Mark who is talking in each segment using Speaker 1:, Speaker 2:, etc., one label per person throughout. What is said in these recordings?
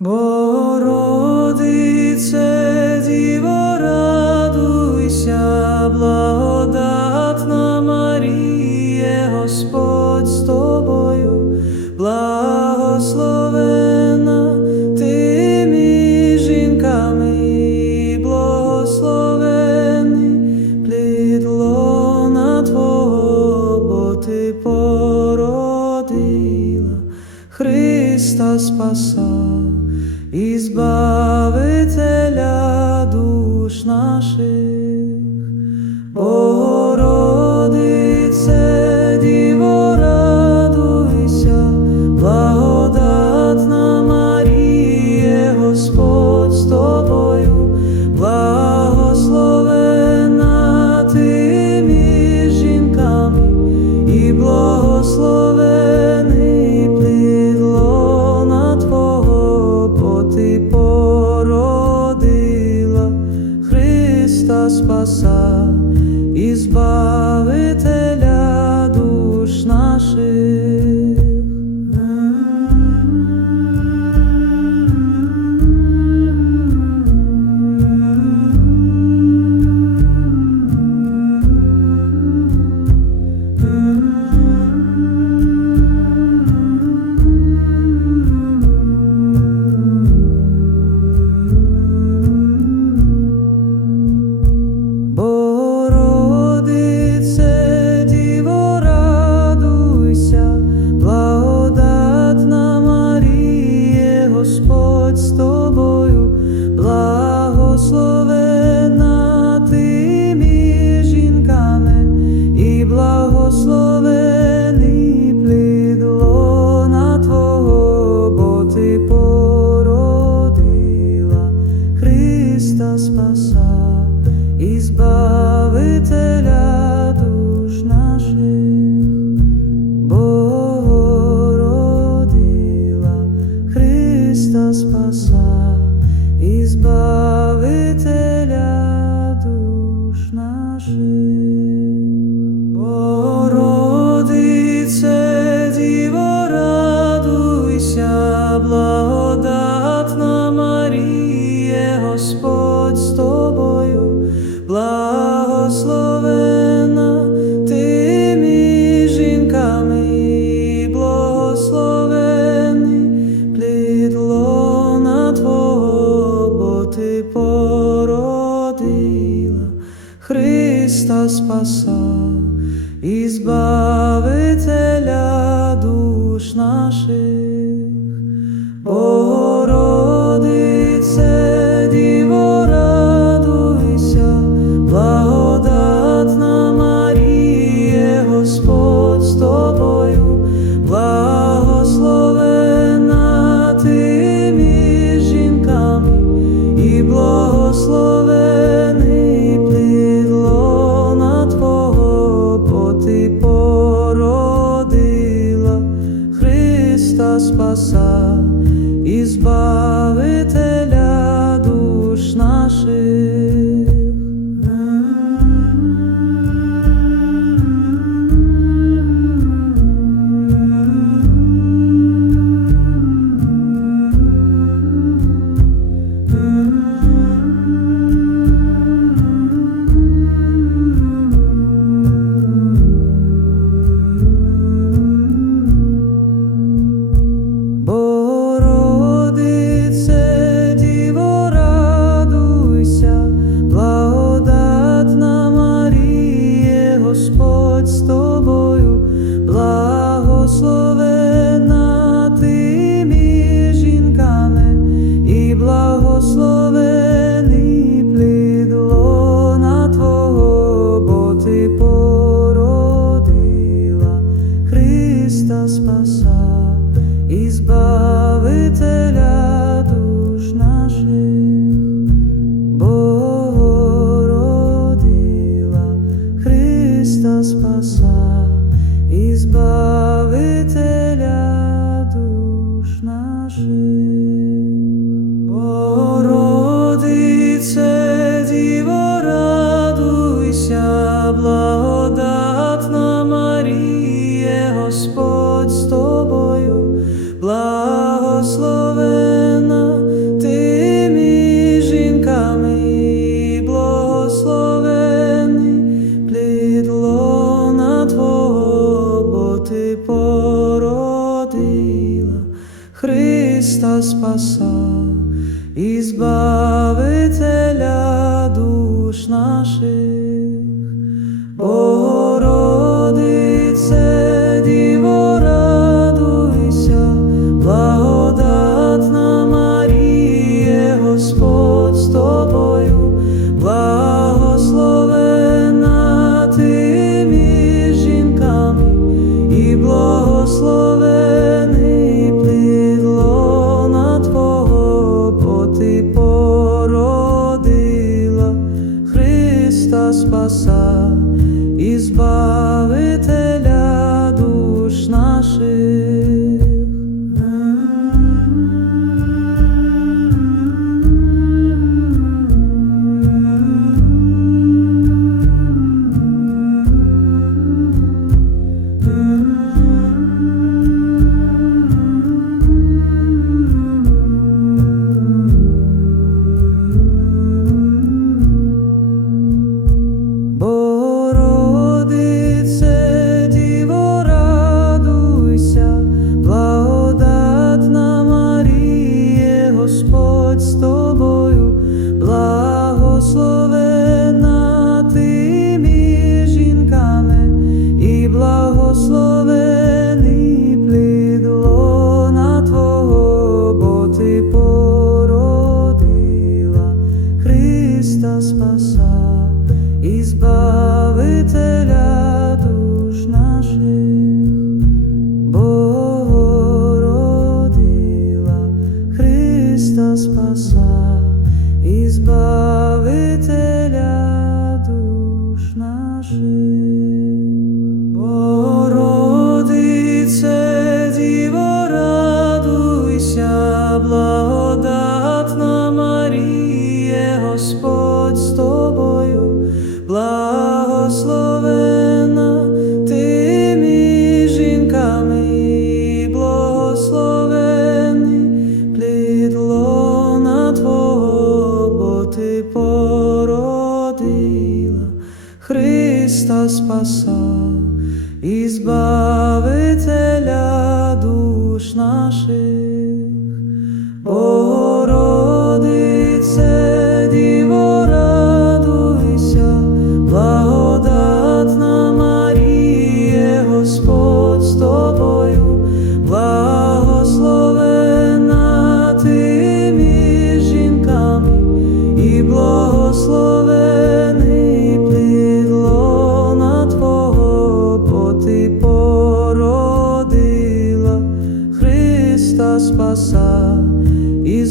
Speaker 1: Boro. благословений плід лона Твого, бо Ти породила Христа Спаса і душ наших, Христа Спаса. благодатна Марія Господь з тобою, благословена тими жінками, благословений плід лона Твого, бо ти породила Христа Спаса і збавителя душ наших. Oh. this. Христа Спаса і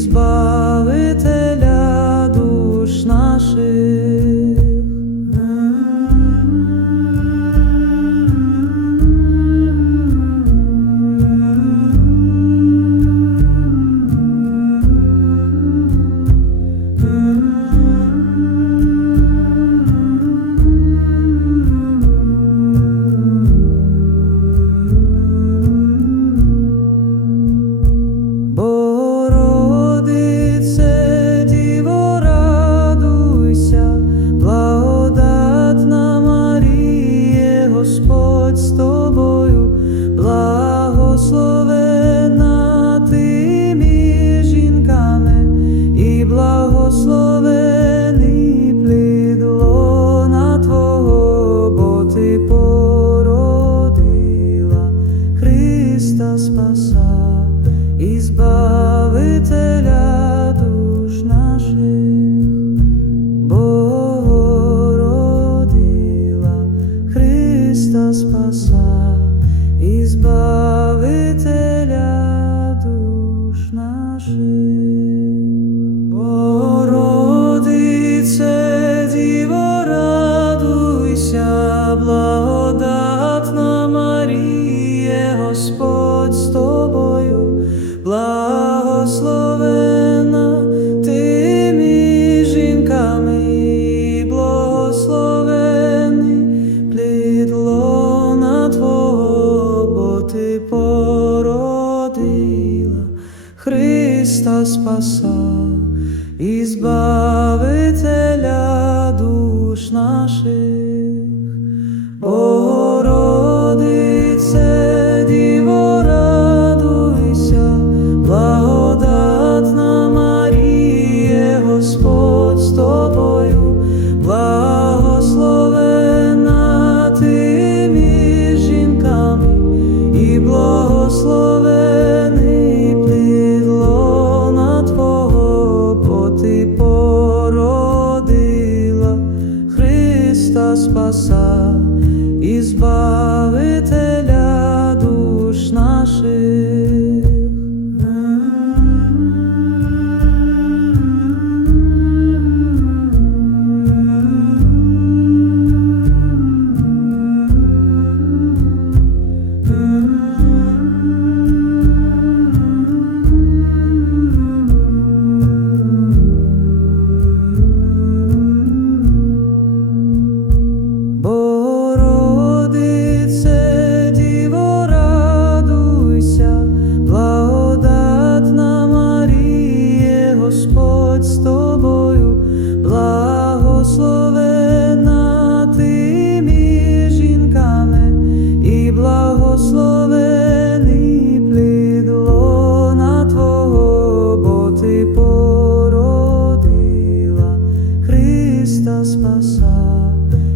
Speaker 1: Збавителя душ наших. О,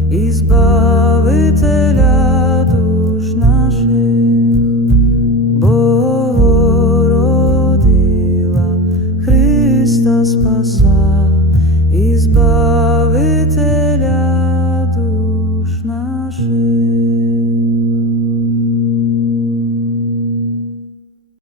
Speaker 1: i zbawy Ty.